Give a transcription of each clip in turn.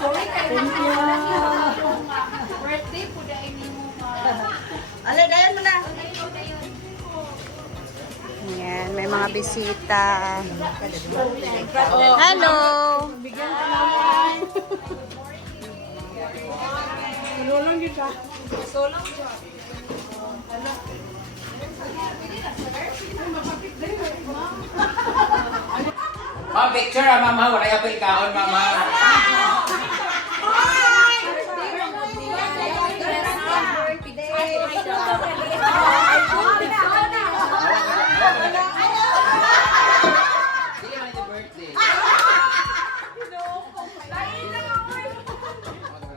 Sorry kayo. Thank you. Birthday po dahil mo. Alay, dayan mo na. Ayan, may mga bisita. Hello! Bigyan ka naman. Tulong yun ka. Solong. Ma'am, picture ah, ma'am ha. Wala yung kaon, ma'am ha. Hindi naman yung birthday.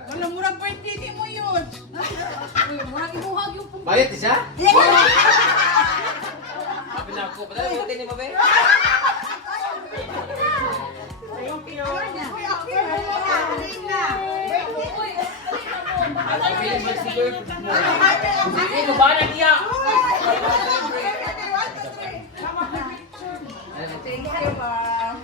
Wala murang birthday di mo yun. Bayad di siya? Sabi na ako, padala yung hotel ni Mabe? Ang feeling ba si girlfriend mo? Hindi ko ba na niya? Thank you, ma'am.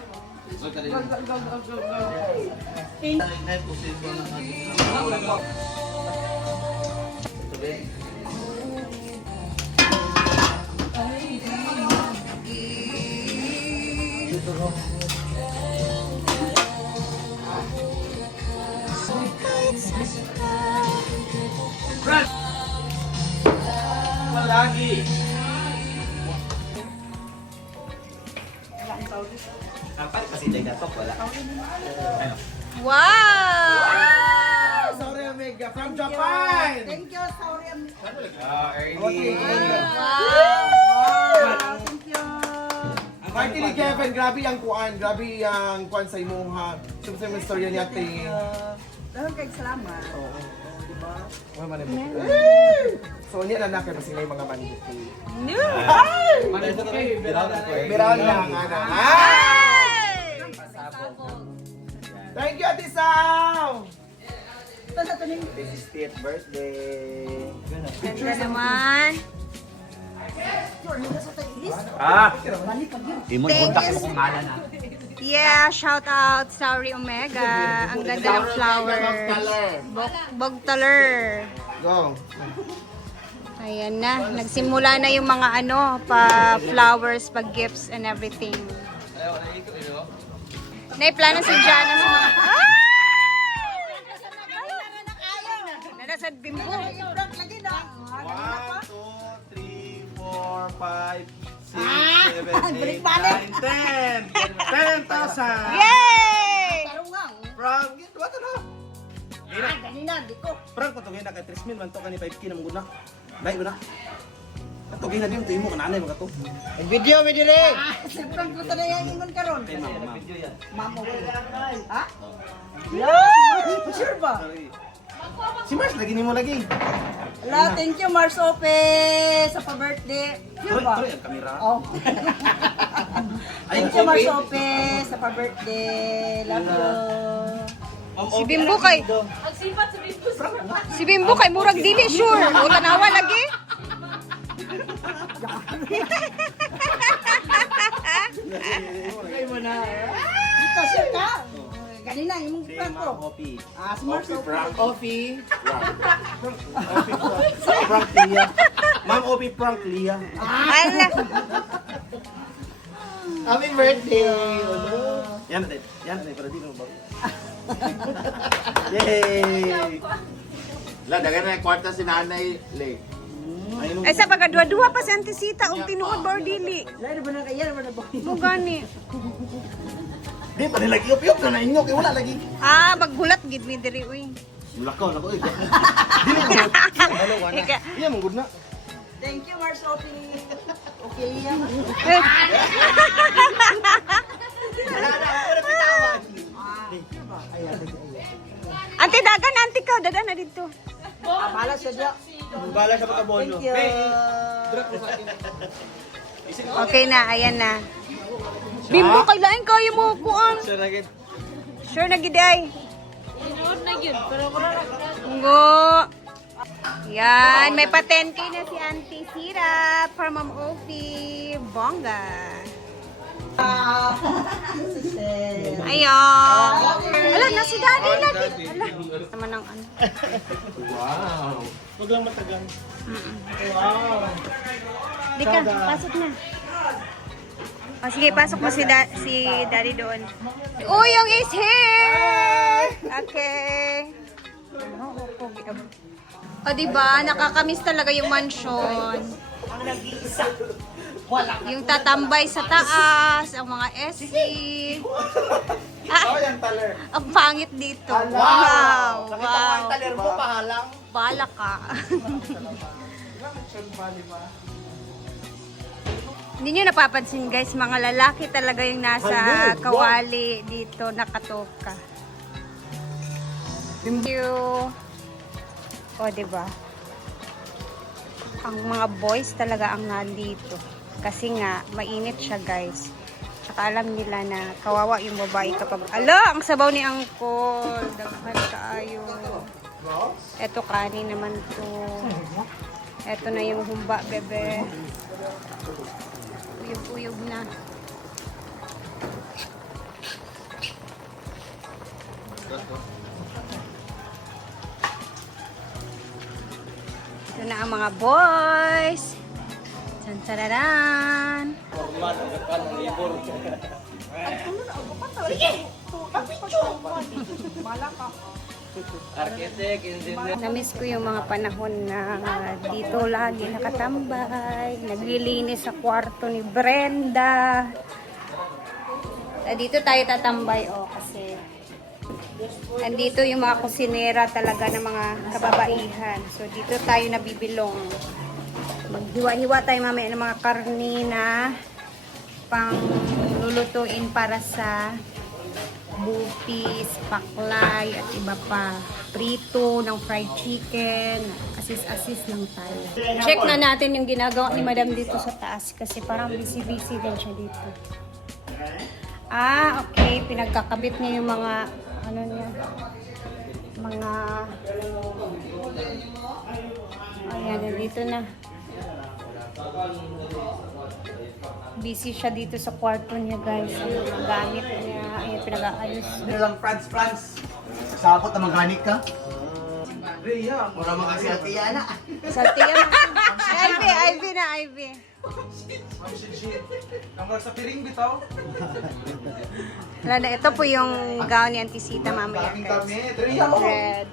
Lagi. Kapan kasi nagatok wala. Wow! Sorry, Omega from Japan. Thank you, sorry. Okay. Thank you. Party ni Kevin, grabe ang kuan, grabe ang kuan sa imong ha. Siyempre sa istorya niya te. Dahan kay salamat. Oo. Diba? Wala man ito. So niya na nakay sila yung mga banditi. Biraw lang ana. Thank you, Ate Sao! Ito sa tuning. 50th birthday. Ganda naman. Ah! Thank you. Yeah, shout out Sauri Omega. Ang ganda ng flowers. Bogtaler. Go. Ayan na. Nagsimula na yung mga ano, pa flowers, pa gifts and everything. Naiplano si Jana sa mga... Nanasad bimbo. 1, 2, 3, 4, 5, 6, 7, 8, 9, 10. 10,000! Yay! Tarungang. From, what ano? Ganina, di ko. Frank, patugin na kay 3,000 man to ka ni 5K na mong guna. Dahil mo na. Patugin na din, tuyo mo, kananay mga to. Video, video rin. Siyempre, gusto na yung ingon karon. Kay mama. Mamo. Ha? Yeah! Sure ba? Si Mars, lagi ni mo lagi. Hello, thank you Mars Ope sa pa-birthday. Sure ba? Tuloy ang kamera. Oh. Thank you Mars Ope sa pa-birthday. Love you. Si Bimbo kay... Si Bimbo kay murag dili sure. O tanawa lagi. Dito siya ka. Ganina, yung Si prank ko. Ma'am Opi. Si Mars Ope. Opi. Prank Lia. Ma'am Opi prank Lia. Ala. Happy birthday! Yan natin. Yan natin. Para di mo ba? Yay! Dagan na yung kwarta si Nanay Le. Ayun. Ay sa pagkadua-dua pa si Auntie Sita og tinuod ba or dili? Lalo ba na kaya? Lalo ba na ba? Mo gani. Di pa nila giup-iup na inyo. Kaya wala lagi. Ah, maggulat gid mi diri uy. Lakaw na ko. Dili mo. Dalawa na. Ika- Iya, mong good na. Thank you Mars Ope. Okay yan. Auntie dagan auntie ka dadan na dito. Bala siya diya. Bala sa pagkabono. Thank you. Okay na, ayan na. Bimbo kay lain kayo mo kuan. Sure na gid ay. Ngo. Yan, may pa 10K na si Auntie Sira for Ma'am Ofi. Bongga. Ayun. Wala na si Daddy lagi. Wala. Naman ang ano. Wow. Huwag lang matagal. Di ka, pasok na. Oh, sige, pasok mo si Daddy doon. Uyong is here! Okay. O, diba? Nakakamiss talaga yung mansion. Yung tatambay sa taas, ang mga SC. Oh, yung taler. Ang pangit dito. Wow! Nakita mo Wow! ang taler mo, pahalang. Bala ka. Hindi nyo napapansin guys, mga lalaki talaga yung nasa kawali dito, nakatoka. Thank you. O, diba? Ang mga boys talaga ang nandito. Kasi nga, mainit siya guys. Tsaka alam nila na kawawa yung babae kapag, ala, ang sabaw ni Angkol. Daghan kaayo. Eto kanin naman to. Eto na yung humba, bebe. Uyog-uyog na. Ito na ang mga boys. Tantararan. Namiss ko yung mga panahon na dito lagi nakatambay, naglilinis sa kwarto ni Brenda. Dito tayo tatambay kasi andito yung mga kusinera talaga ng mga kababaihan. So dito tayo nabibilong. Maghiwa-hiwa tayo mamaya ng mga karni na pang lulutuin para sa bupis, paklay, at iba pa. Prito ng fried chicken. Assist lang tayo. Check na natin yung ginagawa ni Madam dito sa taas kasi parang busy-busy din siya dito. Ah, okay. Pinagkakabit niya yung mga ano niya. Mga ayan, dito na. Busy siya dito sa kwarto niya, guys. Ang mga gamit niya. Ayan, pinag-aayos. Ano lang, Franz. Sakot na maganik ka? Rhea, mura mga si Ate Yana. Sa tiyan. Ivy na, Ivy. Ang sa piring bitaw. Wala na, ito po yung gown ni Auntie Sita mamaya, Daming guys. damit. Rhea, oh. Red.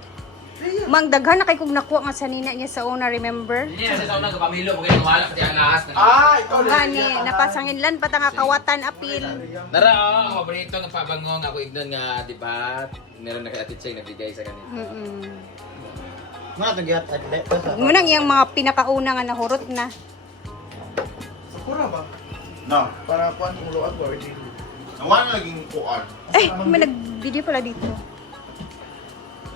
Mang daghan na kay kung nakuha nga sa nina niya sa una, remember? Hindi na sa unang kapamilo, kung ganyan wala pati ang lahas. Ah, ikaw Gani, napasanginlan pa nga kawatan apil. Nara, ang paborito ng pabangong ako ignon nga, di ba? Meron na kay Ate Cheng nagbigay sa kanila. Munang yung mga pinakauna nga nahurot na. Sakura ba? No. Para kuan tuluan ba or di? Nawa na naging kuan. Ay, may nag-video pala dito.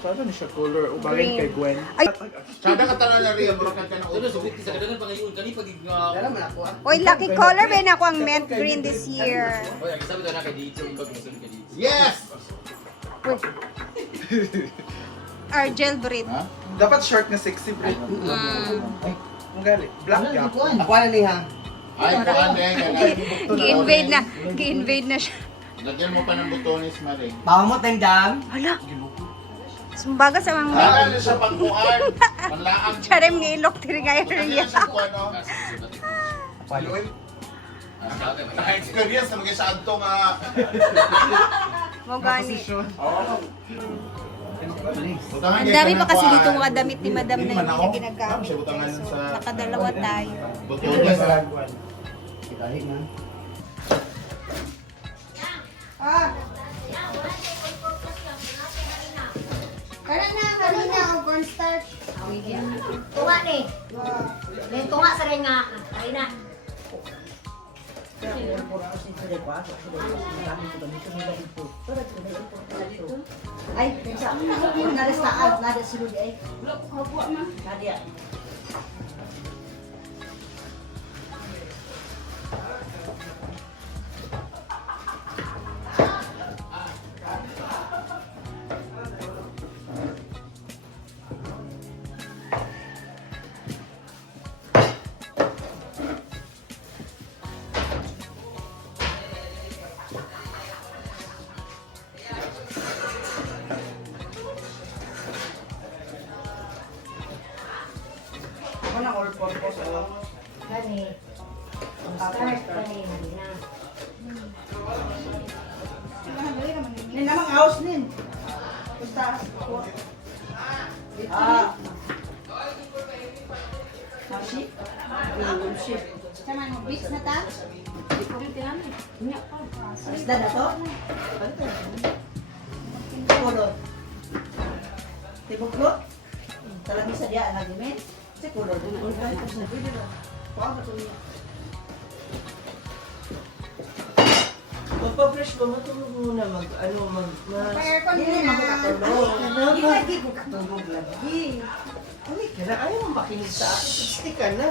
Saan ni siya color? Green. Ubagay kay Gwen. Ay, Sada ka tanan na Rhea, mura ka na Ito na, subit sa kadagan pangayon, kani pag oy, lucky color ba na ako ang mint green this year. Oy, ang sabi daw na kay dito, ikaw gusto ka dito. Yes! Argel breed. Ha? Dapat short na sexy bro. Ang gali. Black ka. Ako na niya. Ay, kuan din. Gi-invade na siya. Lagyan mo pa ng butones, Marie. Pamot ng dam. Hala. Sumbaga sa mga Lagyan niyo sa pangkuan. Panlaang. charem ng ilok tiri nga Lagyan area. sa kuan, oh. Naka-experience na maging sa adto nga. Mo gani. Butangan Ang niya dami ka pa ng kasi kuan. dito mga damit ni Madam na Hindi hindi man na ako. ginagamit. Siya butangan So, sa- nakadalawa tayo. Butones. Kahit na. Kaya na kanina ang cornstarch. Tunga ni. May tunga sa rin nga. Kaya na. Ay, sa narestaan, nada sulod ay. Nadia. na all purpose. Gani. Start gani na. Nin namang house nin. Basta. Mashi? Shit. Sama mo, beats na ta? Isda na to? Kulot. Tibuklot? Talagang sa diya, nagimin? Kasi kulot. Magpa-fresh ba? Matulog muna Pa-aircon Hindi muna. makakatulog. Hindi Hindi ko katulog lagi. Ano ka na? Ayaw mong makinig sa akin. Stick ka na.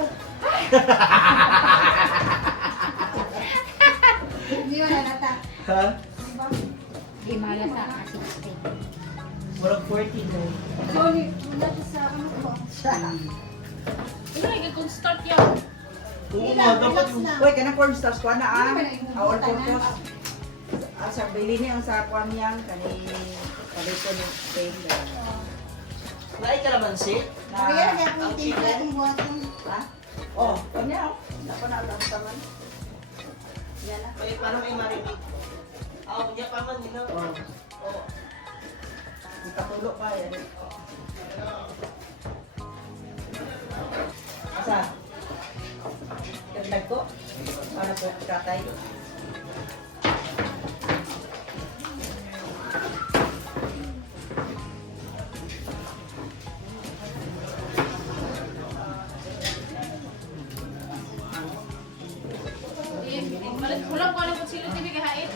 Hindi mo na nata. Ha? Di mala sa asin. Walang 14 na. Sorry, wala siya sa ano ko. Oo nga, dapat yung... Uy, kanang cornstarch ko na ah. Hindi ba na All ibubutan na? purpose. Sa bili niya ang sakuan niya. Kani palito ni Taylor. Naay kalamansi? Kaya kaya kung timpla itong buhaton. Ha? Oh, kanya oh. Nako na lang taman. Yan na. Ay, parang may marinig. Niya pa man, you know? Oh. Ikatulog pa yan. Asa? Dagdag ko? Para po katay. Kulang ko ano kung sino TV kahain.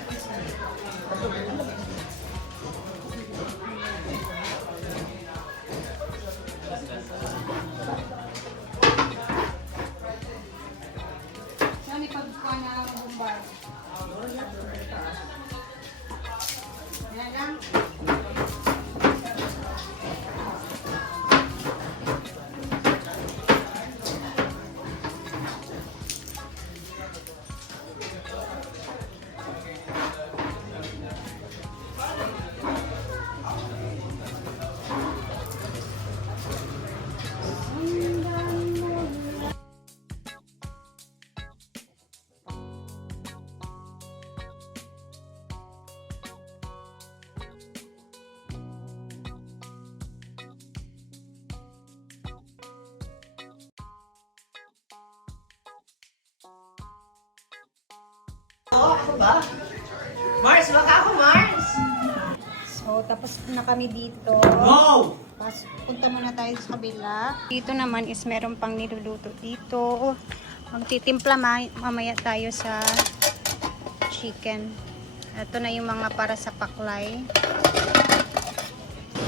Saan ipagkuha na bumbar? Yan lang. Ako ba? Mars, baka ako, Mars! So, tapos na kami dito. Go! Punta muna tayo sa kabila. Dito naman is meron pang niluluto dito. Magtitimpla mamaya tayo sa chicken. Ito na yung mga para sa paklay.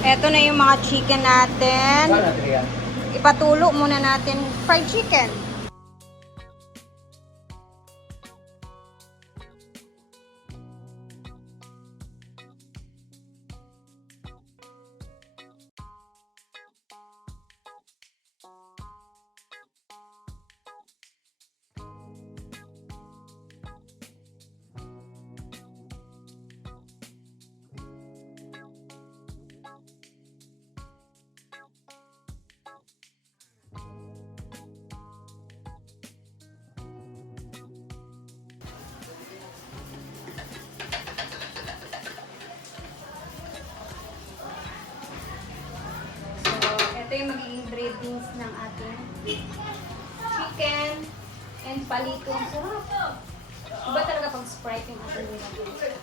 Ito na yung mga chicken natin. Ipatulo muna natin fried chicken. Ito yung magiging breadings ng ating chicken and palito. Ang sarap. Iba talaga pag Sprite yung ating nilagay.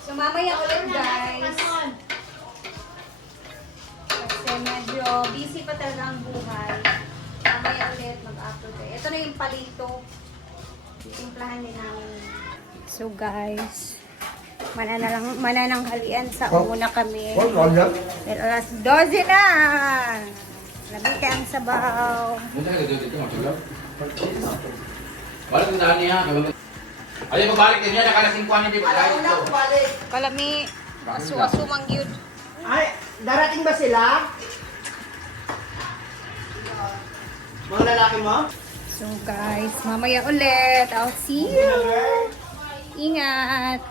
So mamaya ulit guys. Kasi medyo busy pa talaga ang buhay. Mamaya ulit mag-upload tayo. Ito na yung palito. Timplahan din namin. So guys, manananghalian sa una kami. Pero alas 12 na! Lamig ka ang sabaw. Muna ka dito matulog. Wala kang daan niya. Ay, pabalik din niya. Nakalasingkuhan hindi ba tayo ito? Kalami, asu-asumang yun. Ay, darating ba sila? Mga lalaki mo? So guys, mamaya ulit. I'll see you. Ingat!